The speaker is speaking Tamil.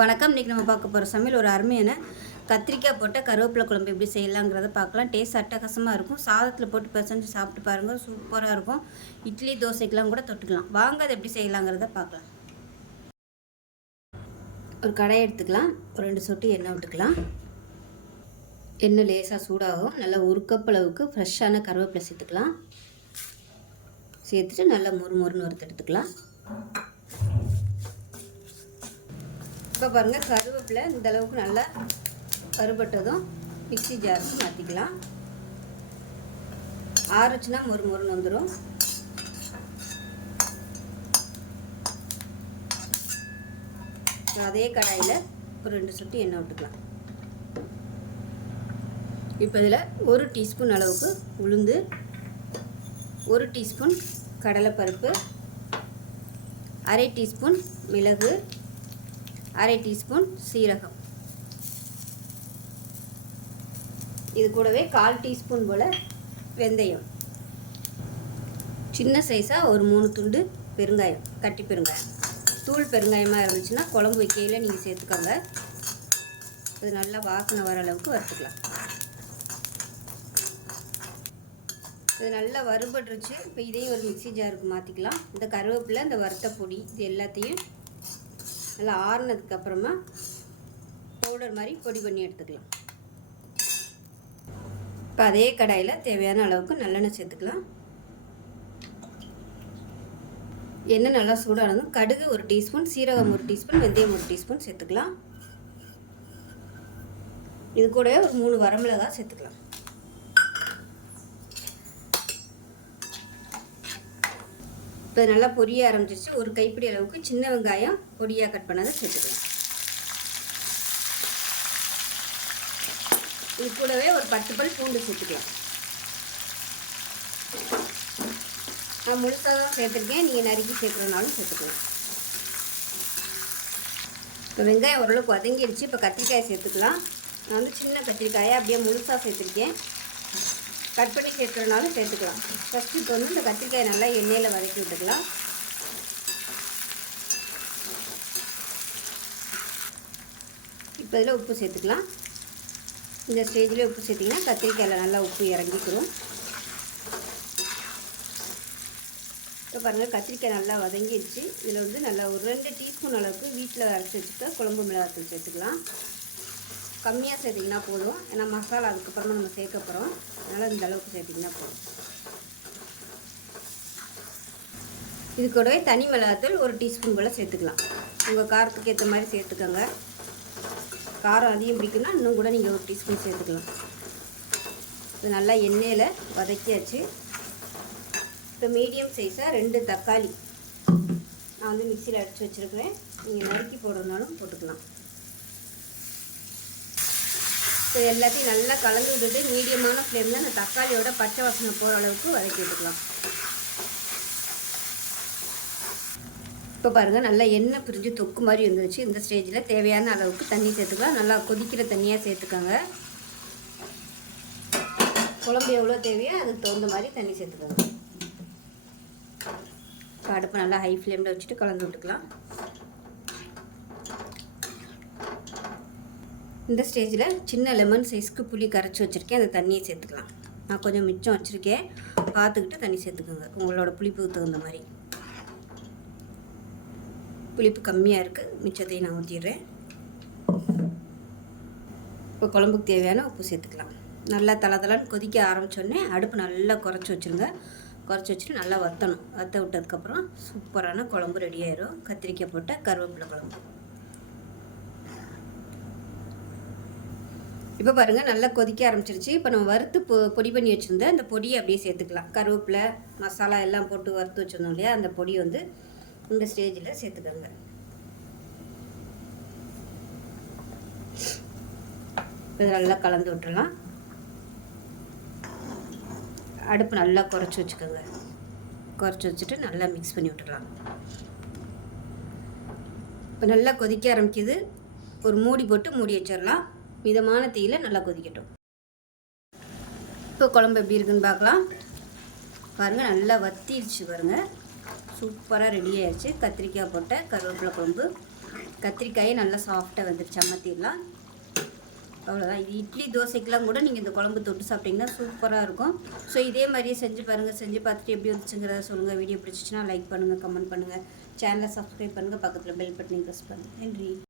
வணக்கம். இன்றைக்கி நம்ம பார்க்க போகிற சமையல் ஒரு அருமையான கத்திரிக்காய் போட்ட கருவேப்பிலை குழம்பு எப்படி செய்யலாங்கிறத பார்க்கலாம். டேஸ்ட் அட்டகாசமாக இருக்கும். சாதத்தில் போட்டு பிசைஞ்சு சாப்பிட்டு பாருங்கள், சூப்பராக இருக்கும். இட்லி தோசைக்கெலாம் கூட தொட்டுக்கலாம். வாங்க அதை எப்படி செய்யலாங்கிறத பார்க்கலாம். ஒரு கடாயை எடுத்துக்கலாம். ஒரு 2 சொட்டு எண்ணெய் விட்டுக்கலாம். எண்ணெய் லேசாக சூடாகும். நல்லா ஒரு கப் அளவுக்கு ஃப்ரெஷ்ஷான கருவேப்பிலை சேர்த்துக்கலாம். சேர்த்துட்டு நல்லா மொறுன்னு வறுத்து எடுத்துக்கலாம். இப்போ பாருங்கள், கருவேப்பிலை இந்த அளவுக்கு நல்லா கருப்பட்டதும் மிக்ஸி ஜாருக்கு மாற்றிக்கலாம். ஆறுச்சுன்னா மொறுன்னு வந்துடும். அதே கடாயில் ஒரு 2 சொட்டு எண்ணெய் விட்டுக்கலாம். இப்போ இதில் 1 டீஸ்பூன் அளவுக்கு உளுந்து, 1 டீஸ்பூன் கடலைப்பருப்பு, 1/2 டீஸ்பூன் மிளகு, 1/2 டீஸ்பூன் சீரகம், இது கூடவே 1/4 டீஸ்பூன் போல் வெந்தயம், சின்ன சைஸாக ஒரு 3 துண்டு பெருங்காயம், கட்டி பெருங்காயம். தூள் பெருங்காயமாக இருந்துச்சுன்னா குழம்பு வைக்கையில் நீங்கள் சேர்த்துக்கோங்க. இது நல்லா வாசனை வர அளவுக்கு வறுத்துக்கலாம். இது நல்லா வறுபட்டுருச்சு. இப்போ இதையும் ஒரு மிக்ஸி ஜாருக்கு மாற்றிக்கலாம். இந்த கருவேப்பிலை, இந்த வறுத்த பொடி, இது எல்லாத்தையும் நல்லா ஆறுனதுக்கப்புறமா பவுடர் மாதிரி பொடி பண்ணி எடுத்துக்கலாம். இப்போ அதே கடாயில் தேவையான அளவுக்கு நல்லெண்ணெய் சேர்த்துக்கலாம். எண்ணெய் நல்லா சூடானதும் கடுகு 1 டீஸ்பூன், சீரகம் 1 டீஸ்பூன், வெந்தயம் 1 டீஸ்பூன் சேர்த்துக்கலாம். இது கூட ஒரு 3 வரமிளகாய் சேர்த்துக்கலாம். இப்போ நல்லா பொரிய ஆரம்பிச்சிருச்சு. ஒரு கைப்பிடி அளவுக்கு சின்ன வெங்காயம் பொடியாக கட் பண்ணதை சேர்த்துக்கலாம். இது கூடவே ஒரு 10 பல் பூண்டு சேர்த்துக்கலாம். நான் முழுசாக தான் சேர்த்துருக்கேன், நீங்கள் நறுக்கி சேர்க்குறதுனாலும் சேர்த்துக்கலாம். இப்போ வெங்காயம் ஓரளவுக்கு வதங்கிடுச்சு. இப்போ கத்திரிக்காயை சேர்த்துக்கலாம். நான் வந்து சின்ன கத்திரிக்காயை அப்படியே முழுசாக சேர்த்துருக்கேன். கட் பண்ணி சேர்க்குறதுனாலும் சேர்த்துக்கலாம். ஃபஸ்ட்டு இப்போ வந்து இந்த கத்திரிக்காயை நல்லா எண்ணெயில் வதக்கி விட்டுக்கலாம். இப்போ இதில் உப்பு சேர்த்துக்கலாம். இந்த ஸ்டேஜில் உப்பு சேர்த்திங்கன்னா கத்திரிக்காயில் நல்லா உப்பு இறங்கிக்கிறோம். இப்போ பாருங்கள், கத்திரிக்காய் நல்லா வதங்கிடுச்சு. இதில் வந்து நல்லா ஒரு 2 டீஸ்பூன் அளவுக்கு வீட்டில் அரைச்சி வச்சுக்க குழம்பு மிளகாத்தூள் சேர்த்துக்கலாம். கம்மியாக சேர்த்திங்கன்னா போதும், ஏன்னா மசாலா அதுக்கப்புறமா நம்ம சேர்க்க போகிறோம். அதனால் இந்த அளவுக்கு சேர்த்திங்கன்னா போதும். இது கூடவே தனி மிளகாத்தூள் 1 டீஸ்பூன் போல் சேர்த்துக்கலாம். உங்கள் காரத்துக்கு ஏற்ற மாதிரி சேர்த்துக்கோங்க. காரம் அதிகம் பிடிக்குன்னா இன்னும் கூட நீங்கள் 1 டீஸ்பூன் சேர்த்துக்கலாம். இது நல்லா எண்ணெயில் வதக்கியாச்சு. இப்போ மீடியம் சைஸாக 2 தக்காளி நான் வந்து மிக்சியில் அடித்து வச்சுருக்கிறேன். நீங்கள் நறுக்கி போடுறதுனாலும் போட்டுக்கலாம். இப்போ எல்லாத்தையும் நல்லா கலந்து விட்டுட்டு மீடியமான ஃப்ளேமில் அந்த தக்காளியோட பச்சை வாசனை போகிற அளவுக்கு வதக்கி விட்டுக்கலாம். இப்போ பாருங்கள், நல்லா எண்ணெய் பிரிஞ்சு தொக்கு மாதிரி வந்துருச்சு. இந்த ஸ்டேஜில் தேவையான அளவுக்கு தண்ணி சேர்த்துக்கலாம். நல்லா கொதிக்கிற தண்ணியாக சேர்த்துக்கோங்க. குழம்பு எவ்வளோ தேவையோ அதுக்கு தகுந்த மாதிரி தண்ணி சேர்த்துக்கோங்க. இப்போ அடுப்பு நல்லா ஹை ஃப்ளேமில் வச்சுட்டு கலந்து விட்டுக்கலாம். இந்த ஸ்டேஜில் சின்ன லெமன் சைஸ்க்கு புளி கரைச்சி வச்சுருக்கேன். அந்த தண்ணியை சேர்த்துக்கலாம். நான் கொஞ்சம் மிச்சம் வச்சுருக்கேன், பார்த்துக்கிட்டு தண்ணி சேர்த்துக்கோங்க உங்களோட புளிப்புக்கு தகுந்த மாதிரி. புளிப்பு கம்மியாக இருக்குது, மிச்சத்தையும் நான் ஊற்றிடுறேன். இப்போ குழம்புக்கு தேவையான உப்பு சேர்த்துக்கலாம். நல்லா தளன்னு கொதிக்க ஆரம்பித்தோடனே அடுப்பு நல்லா குறைச்சி வச்சுருங்க. குறைச்சி வச்சுட்டு நல்லா வற்றணும். வற்ற விட்டதுக்கப்புறம் சூப்பரான குழம்பு ரெடி ஆயிடும். கத்திரிக்காய் போட்ட கருவேப்பிலை குழம்பு. இப்போ பாருங்கள், நல்லா கொதிக்க ஆரம்பிச்சிருச்சு. இப்போ நம்ம வறுத்து பொடி பண்ணி வச்சுருந்த அந்த பொடியை அப்படியே சேர்த்துக்கலாம். கருவேப்பிலை மசாலா எல்லாம் போட்டு வறுத்து வச்சுருந்தோம் இல்லையா, அந்த பொடி வந்து இந்த ஸ்டேஜில் சேர்த்துக்கோங்க. இப்போ நல்லா கலந்து விட்டுடலாம். அடுப்பு நல்லா குறைச்சி வச்சுக்கோங்க. குறைச்சி வச்சுட்டு நல்லா மிக்ஸ் பண்ணி விட்டுடலாம். இப்போ நல்லா கொதிக்க ஆரம்பிக்குது. ஒரு மூடி போட்டு மூடி வச்சிடலாம். மிதமான தீயில் நல்லா கொதிக்கட்டும். இப்போ குழம்பு எப்படி இருக்குன்னு பார்க்கலாம். பாருங்கள், நல்லா வத்திடுச்சு பாருங்கள். சூப்பராக ரெடி ஆயிடுச்சு கத்திரிக்காய் போட்ட கருவேப்பிலை குழம்பு. கத்திரிக்காயை நல்லா சாஃப்டாக வந்துடுச்சு, அமர்த்திடலாம். அவ்வளோதான். இது இட்லி தோசைக்கெலாம் கூட நீங்கள் இந்த குழம்பு தொட்டு சாப்பிட்டிங்கன்னா சூப்பராக இருக்கும். ஸோ இதே மாதிரியே செஞ்சு பாருங்கள். செஞ்சு பார்த்துட்டு எப்படி வந்துச்சுங்கிறத சொல்லுங்கள். வீடியோ பிடிச்சிச்சின்னா லைக் பண்ணுங்கள், கமெண்ட் பண்ணுங்கள், சேனலை சப்ஸ்கிரைப் பண்ணுங்கள், பக்கத்தில் பெல் பட்டனையும் ப்ரெஸ் பண்ணுங்கள். நன்றி.